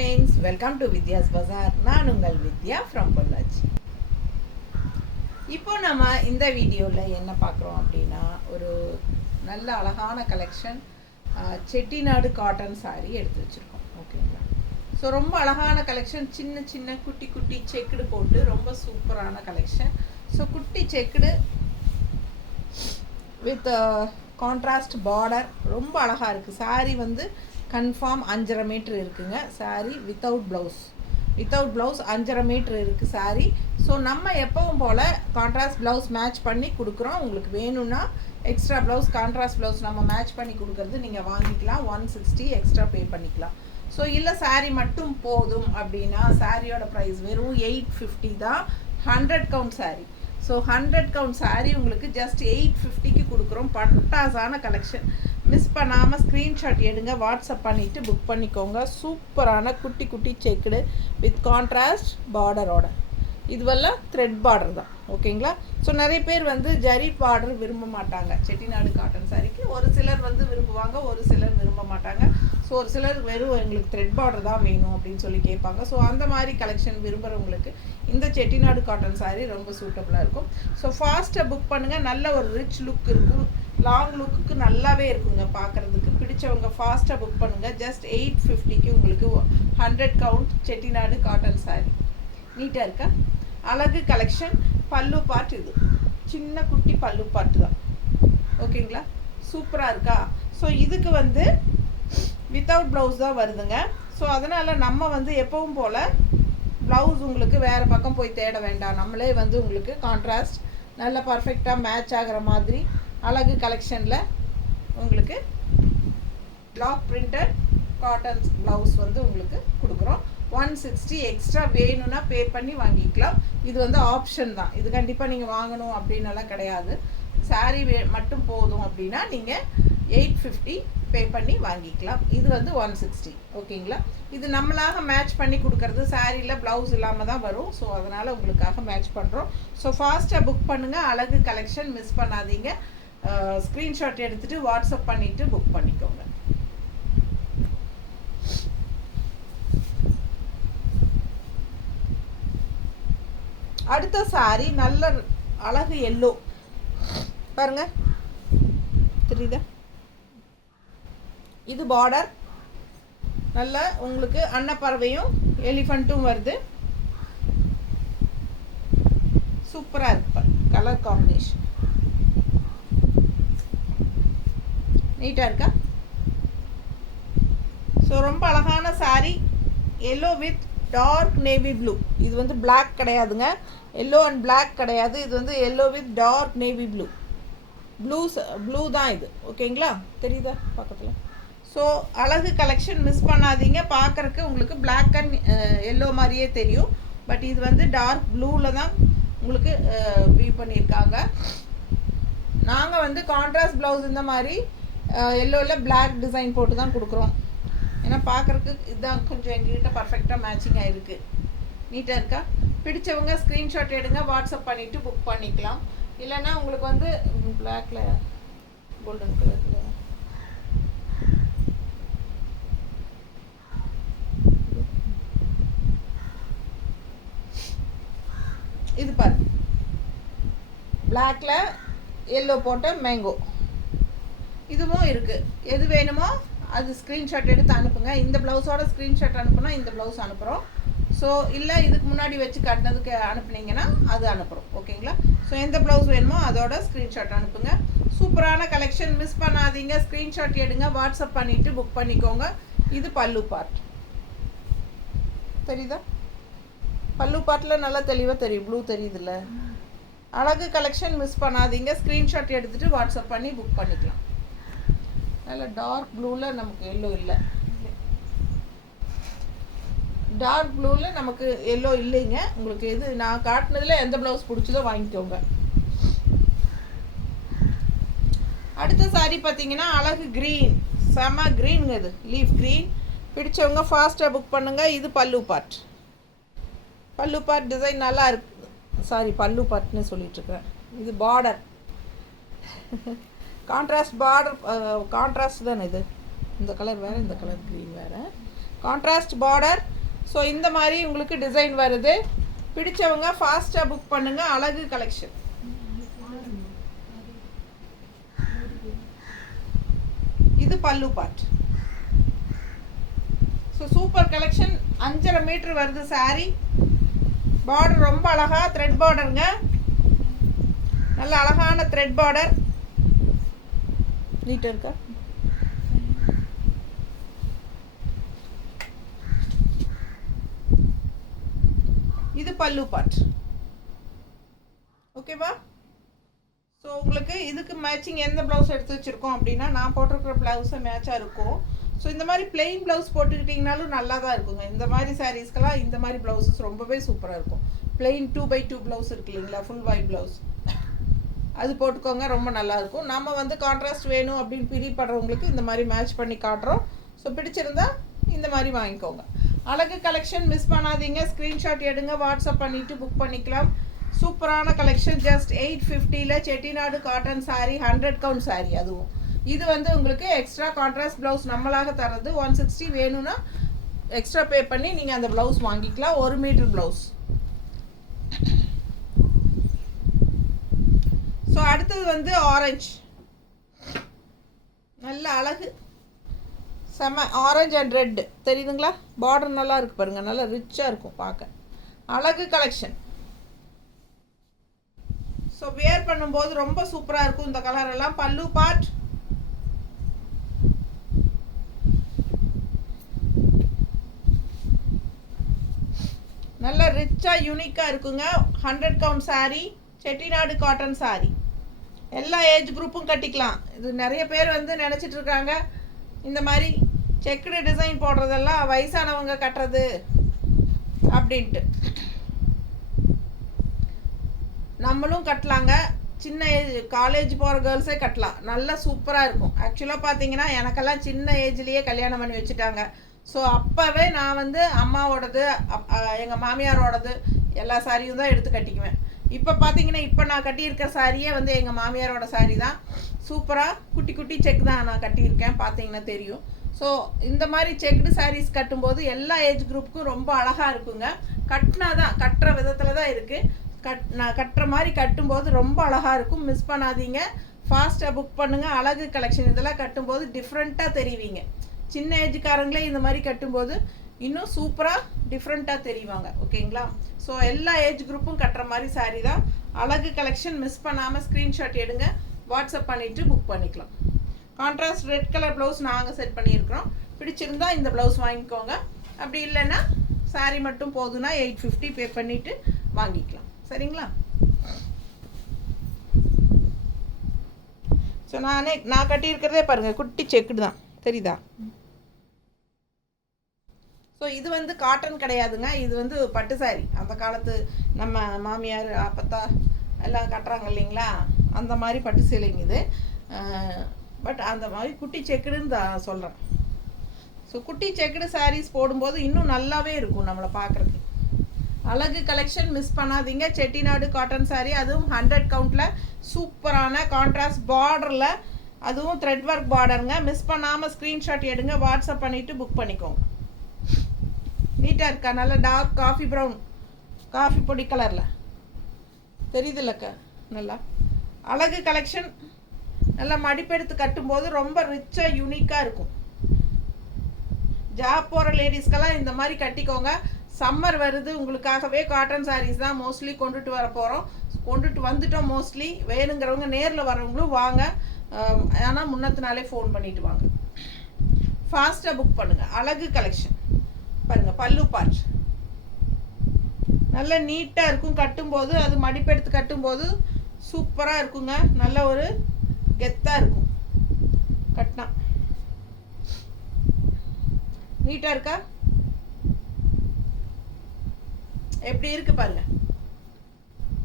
friends, welcome to Vidya's Bazaar. நான் உங்கள் வித்யா from Pollachi. இப்போ நம்ம இந்த வீடியோவில் என்ன பார்க்குறோம் அப்படின்னா ஒரு நல்ல அழகான கலெக்ஷன் செட்டிநாடு காட்டன் சாரீ எடுத்து வச்சுருக்கோம். ஓகேங்களா? ஸோ ரொம்ப அழகான கலெக்ஷன், சின்ன சின்ன குட்டி குட்டி செக்குடு போட்டு ரொம்ப சூப்பரான கலெக்ஷன். ஸோ குட்டி செக்குடு வித் கான்ட்ராஸ்ட் பார்டர் ரொம்ப அழகாக இருக்குது. சாரீ வந்து கன்ஃபார்ம் 5.5 மீட்ரு இருக்குங்க. சாரீ வித்தவுட் ப்ளவுஸ் 5.5 மீட்ரு இருக்குது சாரீ. ஸோ நம்ம எப்பவும் போல் கான்ட்ராஸ்ட் ப்ளவுஸ் மேட்ச் பண்ணி கொடுக்குறோம். உங்களுக்கு வேணும்னா எக்ஸ்ட்ரா ப்ளவுஸ் கான்ட்ராஸ்ட் ப்ளவுஸ் நம்ம மேட்ச் பண்ணி கொடுக்குறது நீங்கள் வாங்கிக்கலாம். 160 எக்ஸ்ட்ரா பே பண்ணிக்கலாம். ஸோ இல்லை சாரீ மட்டும் போதும் அப்படின்னா சாரியோட ப்ரைஸ் வெறும் 850 தான். 100 count sari. So 100 count sari உங்களுக்கு ஜஸ்ட் 850க்கு கொடுக்குறோம். பட்டாசான கலெக்ஷன். மிஸ் பண்ணாமல் ஸ்க்ரீன்ஷாட் எடுங்க, வாட்ஸ்அப் பண்ணிவிட்டு புக் பண்ணிக்கோங்க. சூப்பரான குட்டி குட்டி செக்குடு வித் கான்ட்ராஸ்ட் பார்டரோட. இதுவெல்லாம் த்ரெட் பார்டர் தான். ஓகேங்களா? ஸோ நிறைய பேர் வந்து ஜரி பார்டர் விரும்ப மாட்டாங்க செட்டிநாடு காட்டன் சாரிக்கு. ஒரு சிலர் வந்து விரும்புவாங்க, ஒரு சிலர் விரும்ப மாட்டாங்க. ஸோ ஒரு சிலர் வெறும் எங்களுக்கு த்ரெட் பார்டர் தான் வேணும் அப்படின்னு சொல்லி கேட்பாங்க. ஸோ அந்த மாதிரி கலெக்ஷன் விரும்புகிறவங்களுக்கு இந்த செட்டிநாடு காட்டன் சாரீ ரொம்ப சூட்டபுளாக இருக்கும். ஸோ ஃபாஸ்ட்டாக புக் பண்ணுங்கள். நல்ல ஒரு ரிச் லுக் இருக்கும், லாங் லுக்குக்கு நல்லாவே இருக்குங்க பார்க்குறதுக்கு. பிடிச்சவங்க ஃபாஸ்ட்டாக புக் பண்ணுங்கள். ஜஸ்ட் 850க்கு உங்களுக்கு 100 கவுண்ட் செட்டிநாடு காட்டன் சாரீ. நீட்டாக இருக்கா? அழகு கலெக்ஷன். பல்லு பார்ட் இது சின்ன குட்டி பல்லு பார்ட் தான். ஓகேங்களா? சூப்பராக இருக்கா? ஸோ இதுக்கு வந்து வித்தவுட் ப்ளவுஸ் தான் வருதுங்க. ஸோ அதனால் நம்ம வந்து எப்பவும் போல் ப்ளவுஸ் உங்களுக்கு வேறு பக்கம் போய் தேட வேண்டாம். நம்மளே வந்து உங்களுக்கு கான்ட்ராஸ்ட் நல்ல பர்ஃபெக்டாக மேட்ச் ஆகிற மாதிரி அழகு கலெக்ஷனில் உங்களுக்கு பிளாக் பிரிண்டட் காட்டன் ப்ளவுஸ் வந்து உங்களுக்கு கொடுக்குறோம். 160 எக்ஸ்ட்ரா வேணும்னா பே பண்ணி வாங்கிக்கலாம். இது வந்து ஆப்ஷன் தான். இது கண்டிப்பாக நீங்கள் வாங்கணும் அப்படின்னலாம் கிடையாது. சாரீ மட்டும் போதும் அப்படின்னா நீங்கள் 850 பே பண்ணி வாங்கிக்கலாம். இது வந்து 160. ஓகேங்களா? இது நம்மளாக மேட்ச் பண்ணி கொடுக்கறது. சாரியில் ப்ளவுஸ் இல்லாமல் தான் வரும். ஸோ அதனால் உங்களுக்காக மேட்ச் பண்ணுறோம். ஸோ ஃபாஸ்ட்டாக புக் பண்ணுங்கள். அழகு கலெக்ஷன் மிஸ் பண்ணாதீங்க. ஸ்க்ரீன்ஷாட் எடுத்துகிட்டு வாட்ஸ்அப் பண்ணிவிட்டு புக் பண்ணிக்கோங்க. அடுத்த சாரி நல்ல அழகு எல்லோ பாருங்க, தெரியுதா? இது பார்டர் நல்ல உங்களுக்கு அன்னப்பறவையும் எலிஃபண்ட்டும் வருது. சூப்பராக இருக்கு கலர் காம்பினேஷன். நீட்டாக இருக்கா? ஸோ ரொம்ப அழகான sari. Yellow with dark navy blue. இது வந்து பிளாக் கிடையாதுங்க. எல்லோ அண்ட் பிளாக் கிடையாது. இது வந்து yellow with dark navy blue. Blue தான் இது. ஓகேங்களா? தெரியுதா பக்கத்தில்? ஸோ அழகு கலெக்ஷன் மிஸ் பண்ணாதீங்க. பார்க்குறக்கு உங்களுக்கு பிளாக் அண்ட் எல்லோ மாதிரியே தெரியும். பட் இது வந்து டார்க் ப்ளூவில் தான் உங்களுக்கு வீவ் பண்ணியிருக்காங்க. நாங்கள் வந்து கான்ட்ராஸ்ட் ப்ளவுஸ் இந்த மாதிரி எல்லோவில் பிளாக் டிசைன் போட்டு தான் கொடுக்குறோம். ஏன்னா பார்க்குறக்கு இதுதான் கொஞ்சம் எங்ககிட்ட பர்ஃபெக்டாக மேட்சிங்காக இருக்குது. நீட்டாக இருக்கா? பிடிச்சவங்க ஸ்க்ரீன்ஷாட் எடுங்க, வாட்ஸ்அப் பண்ணிவிட்டு புக் பண்ணிக்கலாம். இல்லைன்னா உங்களுக்கு வந்து பிளாக்ல கோல்டன் கலரில் இது பாரு, பிளாக்ல எல்லோ போட்ட மேங்கோ இதுவும் இருக்குது. எது வேணுமோ அது ஸ்க்ரீன்ஷாட் எடுத்து அனுப்புங்க. இந்த ப்ளவுஸோட ஸ்க்ரீன்ஷாட் அனுப்புனா இந்த ப்ளவுஸ் அனுப்புகிறோம். ஸோ இல்லை இதுக்கு முன்னாடி வச்சு கட்டினதுக்கு அனுப்புனீங்கன்னா அது அனுப்புகிறோம். ஓகேங்களா? ஸோ எந்த ப்ளவுஸ் வேணுமோ அதோட ஸ்க்ரீன்ஷாட் அனுப்புங்க. சூப்பரான கலெக்ஷன் மிஸ் பண்ணாதீங்க. ஸ்க்ரீன்ஷாட் எடுங்க, வாட்ஸ்அப் பண்ணிவிட்டு புக் பண்ணிக்கோங்க. இது பல்லு பார்ட். தெரியுதா? பல்லு பார்ட்டில் நல்லா தெளிவாக தெரியும். ப்ளூ தெரியுதுல்ல? அழகு கலெக்ஷன் மிஸ் பண்ணாதீங்க. ஸ்க்ரீன்ஷாட் எடுத்துகிட்டு வாட்ஸ்அப் பண்ணி புக் பண்ணிக்கலாம். நல்ல டார்க் ப்ளூவில் நமக்கு எல்லோ இல்லை. டார்க் ப்ளூவில் நமக்கு எல்லோ இல்லைங்க. உங்களுக்கு எது நான் காட்டினதில் எந்த ப்ளவுஸ் பிடிச்சதோ வாங்கிக்கோங்க. அடுத்த சாரி பார்த்தீங்கன்னா அழகு க்ரீன். செம க்ரீனுங்க. இது லீஃப் க்ரீன். பிடிச்சவங்க ஃபாஸ்ட்டாக புக் பண்ணுங்கள். இது பல்லு பார்ட். பல்லு பார்ட் டிசைன் நல்லா இருக்கு. சாரி, பல்லு பார்ட்னு சொல்லிட்டுருக்கேன். இது பார்டர் கான்ட்ராஸ்ட் பார்டர். கான்ட்ராஸ்ட் தானே இது. இந்த கலர் வேறு, இந்த கலர் க்ரீன் வேறு. கான்ட்ராஸ்ட் பார்டர் ஸோ இந்த மாதிரி உங்களுக்கு டிசைன் வருது. பிடிச்சவங்க ஃபாஸ்ட்டாக புக் பண்ணுங்கள். அழகு கலெக்ஷன். இது pallu part. So super collection. 5.5 metre வருது சாரி. பார்டர் ரொம்ப அழகா த்ரெட் பார்டருங்க. நல்ல அழகான த்ரெட் பார்டர். நீட்டாக இருக்கா? இது பல்லு பார்ட். ஓகேவா? ஸோ உங்களுக்கு இதுக்கு மேட்சிங் எந்த ப்ளவுஸ் எடுத்து வச்சுருக்கோம் அப்படின்னா, நான் போட்டிருக்கிற ப்ளவுஸை மேட்சாக இருக்கும். ஸோ இந்த மாதிரி பிளெயின் ப்ளவுஸ் போட்டுக்கிட்டிங்கனாலும் நல்லா தான் இருக்குங்க. இந்த மாதிரி சாரீஸ்க்கெல்லாம் இந்த மாதிரி ப்ளவுஸஸ் ரொம்பவே சூப்பராக இருக்கும். பிளெயின் 2x2 ப்ளவுஸ் இருக்கு இல்லைங்களா, ஃபுல் ஒயிட் ப்ளவுஸ், அது போட்டுக்கோங்க, ரொம்ப நல்லாயிருக்கும். நம்ம வந்து கான்ட்ராஸ்ட் வேணும் அப்படின்னு பிரிப்படுறவங்களுக்கு இந்த மாதிரி மேட்ச் பண்ணி காட்டுறோம். ஸோ பிடிச்சிருந்தா இந்த மாதிரி வாங்கிக்கோங்க. அழகு கலெக்ஷன் மிஸ் பண்ணாதீங்க. ஸ்க்ரீன்ஷாட் எடுங்க, வாட்ஸ்அப் பண்ணிவிட்டு புக் பண்ணிக்கலாம். சூப்பரான கலெக்ஷன். ஜஸ்ட் 850ல் செட்டிநாடு காட்டன் சாரீ, 100 கவுண்ட் சாரீ. அதுவும் இது வந்து உங்களுக்கு எக்ஸ்ட்ரா கான்ட்ராஸ்ட் ப்ளவுஸ் நம்மளாக தரது. 160 வேணும்னா எக்ஸ்ட்ரா பே பண்ணி நீங்கள் அந்த ப்ளவுஸ் வாங்கிக்கலாம். 1 மீட்டர் ப்ளவுஸ். ஸோ அடுத்தது வந்து ஆரஞ்சு. நல்ல அழகு, செம்ம ஆரஞ்சு அண்ட் ரெட்டு தெரியுதுங்களா? பார்டர் நல்லா இருக்கு பாருங்கள், நல்லா ரிச்சாக இருக்கும் பார்க்க. அழகு கலெக்ஷன். ஸோ வியர் பண்ணும்போது ரொம்ப சூப்பராக இருக்கும் இந்த கலர் எல்லாம். பல்லு பார்ட். நல்ல ரிச்சாக யூனிக்காக இருக்குங்க. 100 கவுண்ட் சாரீ, செட்டிநாடு காட்டன் சாரீ. எல்லா ஏஜ் குரூப்பும் கட்டிக்கலாம். இது நிறைய பேர் வந்து நினச்சிட்டு இருக்காங்க இந்த மாதிரி செக்குடு டிசைன் போடுறதெல்லாம் வயசானவங்க கட்டுறது அப்படின்ட்டு. நம்மளும் கட்டலாங்க. சின்ன ஏஜ் காலேஜ் போகிற கேர்ள்ஸே கட்டலாம். நல்லா சூப்பராக இருக்கும். ஆக்சுவலாக பார்த்தீங்கன்னா எனக்கெல்லாம் சின்ன ஏஜ்லேயே கல்யாணம் பண்ணி வச்சுட்டாங்க. ஸோ அப்போவே நான் வந்து அம்மாவோடது எங்கள் மாமியாரோடது எல்லா சாரியும் தான் எடுத்து கட்டிக்குவேன். இப்போ பார்த்தீங்கன்னா இப்போ நான் கட்டியிருக்க சாரியே வந்து எங்கள் மாமியாரோட சாரி தான். சூப்பராக குட்டி குட்டி செக் தான் நான் கட்டியிருக்கேன், பார்த்தீங்கன்னா தெரியும். ஸோ இந்த மாதிரி செக்குடு சாரீஸ் கட்டும்போது எல்லா ஏஜ் குரூப்புக்கும் ரொம்ப அழகாக இருக்குங்க. கட்டினா தான், கட்டுற விதத்தில் தான் இருக்குது. நான் கட்டுற மாதிரி கட்டும்போது ரொம்ப அழகாக இருக்கும். மிஸ் பண்ணாதீங்க, ஃபாஸ்ட்டாக புக் பண்ணுங்கள். அழகு கலெக்ஷன் இதெல்லாம் கட்டும்போது டிஃப்ரெண்ட்டாக தெரிவிங்க. சின்ன ஏஜுக்காரங்களே இந்த மாதிரி கட்டும்போது இன்னும் சூப்பராக டிஃப்ரெண்ட்டாக தெரிவாங்க. ஓகேங்களா? ஸோ எல்லா ஏஜ் குரூப்பும் கட்டுற மாதிரி சாரீ தான். அழகு கலெக்ஷன் மிஸ் பண்ணாமல் ஸ்க்ரீன்ஷாட் எடுங்க, வாட்ஸ்அப் பண்ணிவிட்டு புக் பண்ணிக்கலாம். கான்ட்ராஸ்ட் ரெட் கலர் ப்ளவுஸ் நாங்கள் செட் பண்ணியிருக்கிறோம். பிடிச்சிருந்தா இந்த ப்ளவுஸ் வாங்கிக்கோங்க. அப்படி இல்லைன்னா சாரீ மட்டும் போதுன்னா 850 பே பண்ணிவிட்டு வாங்கிக்கலாம். சரிங்களா? ஸோ நான் கட்டியிருக்கிறதே பாருங்கள், குட்டி செக்குடு தான், தெரியுதா? ஸோ இது வந்து காட்டன் கிடையாதுங்க, இது வந்து பட்டு சாரி. அந்த காலத்து நம்ம மாமியார் அப்பத்தா எல்லாம் கட்டுறாங்க இல்லைங்களா, அந்த மாதிரி பட்டு சேலைங்க இது. பட் அந்த மாதிரி குட்டி செக்குடுன்னு தான் சொல்கிறேன். ஸோ குட்டி செக்குடு சாரீஸ் போடும்போது இன்னும் நல்லாவே இருக்கும் நம்மளை பார்க்குறதுக்கு. அழகு கலெக்ஷன் மிஸ் பண்ணாதீங்க. செட்டிநாடு காட்டன் சாரீ, அதுவும் 100 கவுண்டில் சூப்பரான கான்ட்ராஸ்ட் பார்டரில், அதுவும் த்ரெட் ஒர்க் பார்டருங்க. மிஸ் பண்ணாமல் ஸ்க்ரீன்ஷாட் எடுங்க, வாட்ஸ்அப் பண்ணிவிட்டு புக் பண்ணிக்கோங்க. நீட்டாக இருக்கா? நல்ல டார்க் காஃபி ப்ரௌன், காஃபி பொடி கலரில் தெரியுதுல்லக்கா? நல்லா அழகு கலெக்ஷன். நல்லா மடிப்பெடுத்து கட்டும்போது ரொம்ப ரிச்சாக யூனிக்காக இருக்கும். ஜாப் போகிற லேடிஸ்க்கெல்லாம் இந்த மாதிரி கட்டிக்கோங்க. சம்மர் வருது, உங்களுக்காகவே காட்டன் சாரீஸ் தான் மோஸ்ட்லி கொண்டுட்டு வர போகிறோம். கொண்டுட்டு வந்துட்டோம் மோஸ்ட்லி. வேணுங்கிறவங்க நேரில் வரவங்களும் வாங்க, ஆனால் முன்னத்தினாலே ஃபோன் பண்ணிவிட்டு வாங்க. ஃபாஸ்ட்டாக புக் பண்ணுங்கள். அழகு கலெக்ஷன் பாருங்கள். பல்லு பார்ட் நல்ல நீட்டாக இருக்கும். கட்டும்போது அது மடிப்பெடுத்து கட்டும்போது சூப்பராக இருக்குங்க. நல்ல ஒரு கெத்தாக இருக்கும் கட்டினா. நீட்டாக இருக்கா? எப்படி இருக்கு பாருங்க.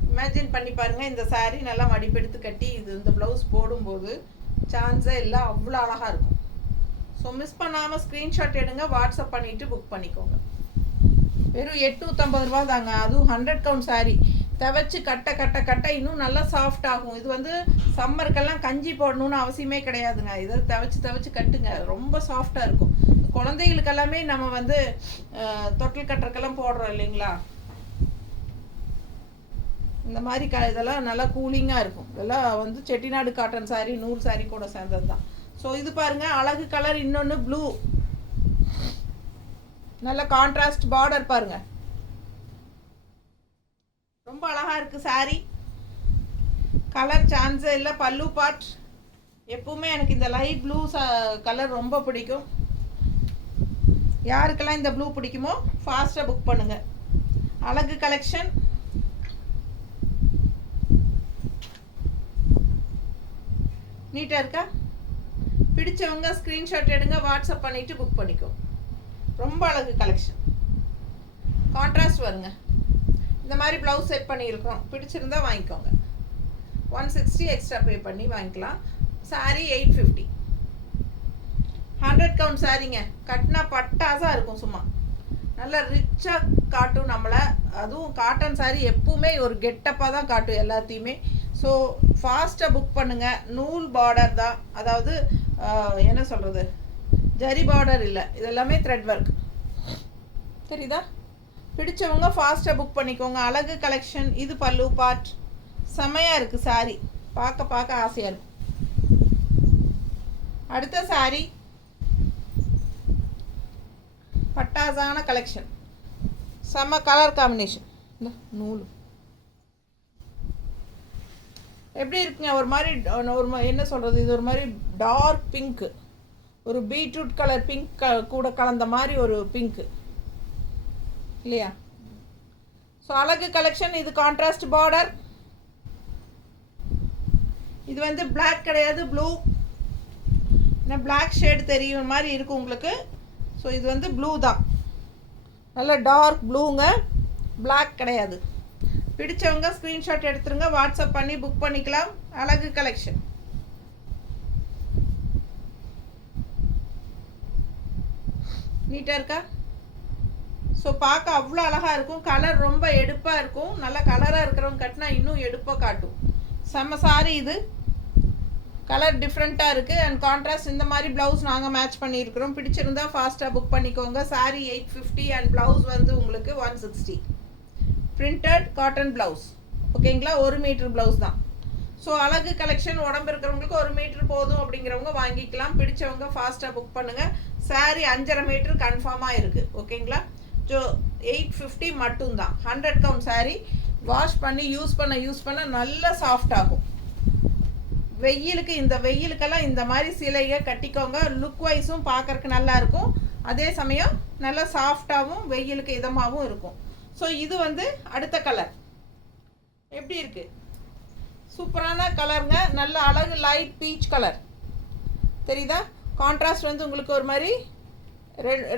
இமேஜின் பண்ணி பாருங்க. இந்த சாரீ நல்லா மடிப்பெடுத்து கட்டி இந்த ப்ளவுஸ் போடும்போது சான்ஸே இல்லை, அவ்வளோ அழகாக இருக்கும். ஸோ மிஸ் பண்ணாமல் ஸ்க்ரீன்ஷாட் எடுங்க, வாட்ஸ்அப் பண்ணிவிட்டு புக் பண்ணிக்கோங்க. வெறும் 850 ரூபா தாங்க. அதுவும் 100 கவுண்ட் சாரீ. துவைச்சி கட்ட கட்ட கட்ட இன்னும் நல்லா சாஃப்ட் ஆகும். இது வந்து சம்மருக்கெல்லாம் கஞ்சி போடணும்னு அவசியமே கிடையாதுங்க. இதை துவைச்சி கட்டுங்க, ரொம்ப சாஃப்டாக இருக்கும். குழந்தைகளுக்கு எல்லாமே நம்ம வந்து தொட்டில் கட்டுறக்கெல்லாம் போடுறோம் இல்லைங்களா, இந்த மாதிரி இதெல்லாம் நல்லா கூலிங்காக இருக்கும். இதெல்லாம் வந்து செட்டிநாடு காட்டன் சாரீ, நூல் சாரீ கூட சேர்ந்தது தான். ஸோ இது பாருங்கள், அழகு கலர். இன்னொன்று ப்ளூ, நல்ல கான்ட்ராஸ்ட் பார்டர் பாருங்கள், ரொம்ப அழகாக இருக்குது சாரீ. கலர் சான்ஸே இல்லை. பல்லு பார்ட் எப்பவுமே எனக்கு இந்த லைட் ப்ளூ கலர் ரொம்ப பிடிக்கும். யாருக்கெல்லாம் இந்த ப்ளூ பிடிக்குமோ ஃபாஸ்ட்டாக புக் பண்ணுங்கள். அழகு கலெக்ஷன். நீட்டாக இருக்கா? பிடிச்சவங்க ஸ்க்ரீன்ஷாட் எடுங்க, வாட்ஸ்அப் பண்ணிவிட்டு புக் பண்ணிக்கோ. ரொம்ப அழகு கலெக்ஷன். கான்ட்ராஸ்ட் வருங்க. இந்த மாதிரி ப்ளவுஸ் செட் பண்ணியிருக்கிறோம். பிடிச்சிருந்தா வாங்கிக்கோங்க. 160 எக்ஸ்ட்ரா பே பண்ணி வாங்கிக்கலாம். சாரீ 850. 100 கவுண்ட் சாரீங்க. கட்டினா பட்டாசாக இருக்கும். சும்மா நல்லா ரிச்சாக காட்டும் நம்மளை. அதுவும் காட்டன் சாரீ எப்பவுமே ஒரு கெட்டப்பாக தான் காட்டும் எல்லாத்தையுமே. ஸோ ஃபாஸ்ட்டாக புக் பண்ணுங்கள். நூல் பார்டர் தான், அதாவது என்ன சொல்கிறது, ஜரி பார்டர் இல்லை, இதெல்லாமே த்ரெட் ஒர்க். தெரியுதா? பிடிச்சவங்க ஃபாஸ்ட்டாக புக் பண்ணிக்கோங்க. அழகு கலெக்ஷன். இது பல்லு பார்ட். செமையாக இருக்குது சாரீ, பார்க்க ஆசையாக இருக்கும். அடுத்த சாரீ பட்டாசான கலெக்ஷன். செம்ம கலர் காம்பினேஷன். இந்த நூல் எப்படி இருக்குங்க? ஒரு மாதிரி என்ன சொல்கிறது, இது ஒரு மாதிரி டார்க் பிங்க்கு, ஒரு பீட்ரூட் கலர் பிங்க் கூட கலந்த மாதிரி ஒரு பிங்க்கு இல்லையா? ஸோ அழகு கலெக்ஷன். இது கான்ட்ராஸ்ட் பார்டர். இது வந்து பிளாக் கிடையாது, ப்ளூ. ஏன்னா பிளாக் ஷேடு தெரியும் மாதிரி இருக்கும் உங்களுக்கு. ஸோ இது வந்து ப்ளூ தான், நல்ல டார்க் ப்ளூங்க, பிளாக் கிடையாது. பிடிச்சவங்க ஸ்க்ரீன்ஷாட் எடுத்துருங்க, வாட்ஸ்அப் பண்ணி புக் பண்ணிக்கலாம். அழகு கலெக்ஷன். நீட்டாக இருக்கா? ஸோ பார்க்க அவ்வளோ அழகாக இருக்கும். கலர் ரொம்ப எடுப்பாக இருக்கும். நல்லா கலராக இருக்கிறவங்க கட்டினா இன்னும் எடுப்பாக காட்டும். செம்ம சாரி. இது கலர் டிஃப்ரெண்ட்டாக இருக்குது. And contrast. இந்த மாதிரி ப்ளவுஸ் நாங்கள் மேட்ச் பண்ணியிருக்கிறோம். பிடிச்சிருந்தா ஃபாஸ்ட்டாக புக் பண்ணிக்கோங்க. சாரீ 850 அண்ட் ப்ளவுஸ் வந்து உங்களுக்கு 160. Printed cotton blouse. ஓகேங்களா? 1 மீட்டர் ப்ளவுஸ் தான். ஸோ அழகு கலெக்ஷன். உடம்பு இருக்கிறவங்களுக்கு 1 மீட்டர் போதும் அப்படிங்கிறவங்க வாங்கிக்கலாம். பிடிச்சவங்க ஃபாஸ்ட்டாக புக் பண்ணுங்கள். சாரீ 5.5 மீட்டர் கன்ஃபார்மாக இருக்குது. ஓகேங்களா? ஸோ 850 மட்டும்தான். 100 கவுண்ட் சாரீ. வாஷ் பண்ணி யூஸ் பண்ண நல்லா சாஃப்ட் ஆகும். வெயிலுக்கு, இந்த வெயிலுக்கெல்லாம் இந்த மாதிரி சிலையை கட்டிக்கோங்க. லுக் வைஸும் பார்க்கறதுக்கு நல்லாயிருக்கும். அதே சமயம் நல்லா சாஃப்டாகவும் வெயிலுக்கு இதமாகவும் இருக்கும். ஸோ இது வந்து அடுத்த கலர். எப்படி இருக்குது? சூப்பரான கலருங்க. நல்ல அழகு லைட் பீச் கலர். தெரியுதா? கான்ட்ராஸ்ட் வந்து உங்களுக்கு ஒரு மாதிரி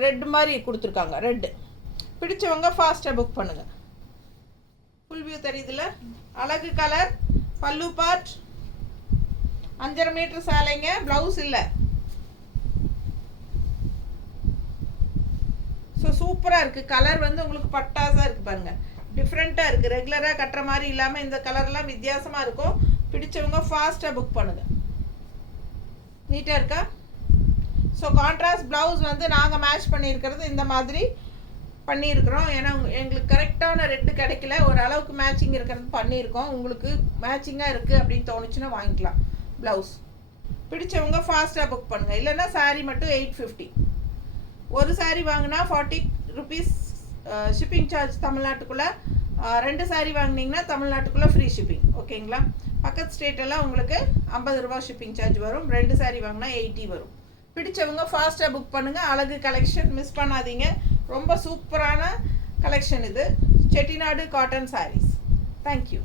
ரெட் மாதிரி கொடுத்துருக்காங்க. ரெட்டு. பிடிச்சவங்க ஃபாஸ்ட்டாக புக் பண்ணுங்கள். ஃபுல் வியூ தெரியுதுல்ல? அழகு கலர். பல்லு பார்ட். 5.5 மீட்டர் சேலைங்க. ப்ளவுஸ் இல்லை. ஸோ சூப்பராக இருக்குது. கலர் வந்து உங்களுக்கு பட்டாசாக இருக்குது பாருங்கள். டிஃப்ரெண்ட்டாக இருக்குது. ரெகுலராக கட்டுற மாதிரி இல்லாமல் இந்த கலர்லாம் வித்தியாசமாக இருக்கும். பிடிச்சவங்க ஃபாஸ்ட்டாக புக் பண்ணுங்கள். நீட்டாக இருக்கா? ஸோ கான்ட்ராஸ்ட் ப்ளவுஸ் வந்து நாங்கள் மேட்ச் பண்ணியிருக்கிறது இந்த மாதிரி பண்ணியிருக்கிறோம். ஏன்னா எங்களுக்கு கரெக்டான ரெட்டு கிடைக்கல. ஓரளவுக்கு மேட்சிங் இருக்கிறது பண்ணியிருக்கோம். உங்களுக்கு மேட்சிங்காக இருக்குது அப்படின்னு தோணுச்சுன்னா வாங்கிக்கலாம் ப்ளவுஸ். பிடிச்சவங்க ஃபாஸ்ட்டாக புக் பண்ணுங்கள். இல்லைன்னா சாரீ மட்டும் 850. ஒரு சாரீ வாங்கினா 40 ருபீஸ் ஷிப்பிங் சார்ஜ் தமிழ்நாட்டுக்குள்ளே. 2 சாரீ வாங்கினீங்கன்னா தமிழ்நாட்டுக்குள்ளே ஃப்ரீ ஷிப்பிங். ஓகேங்களா? பக்கத்து ஸ்டேட்டெல்லாம் உங்களுக்கு 50 ரூபா ஷிப்பிங் சார்ஜ் வரும். 2 சாரீ வாங்கினா 80 வரும். பிடிச்சவங்க ஃபாஸ்ட்டாக புக் பண்ணுங்கள். அழகு கலெக்ஷன் மிஸ் பண்ணாதீங்க. ரொம்ப சூப்பரான கலெக்ஷன் இது. செட்டிநாடு காட்டன் சாரீஸ். தேங்க்யூ.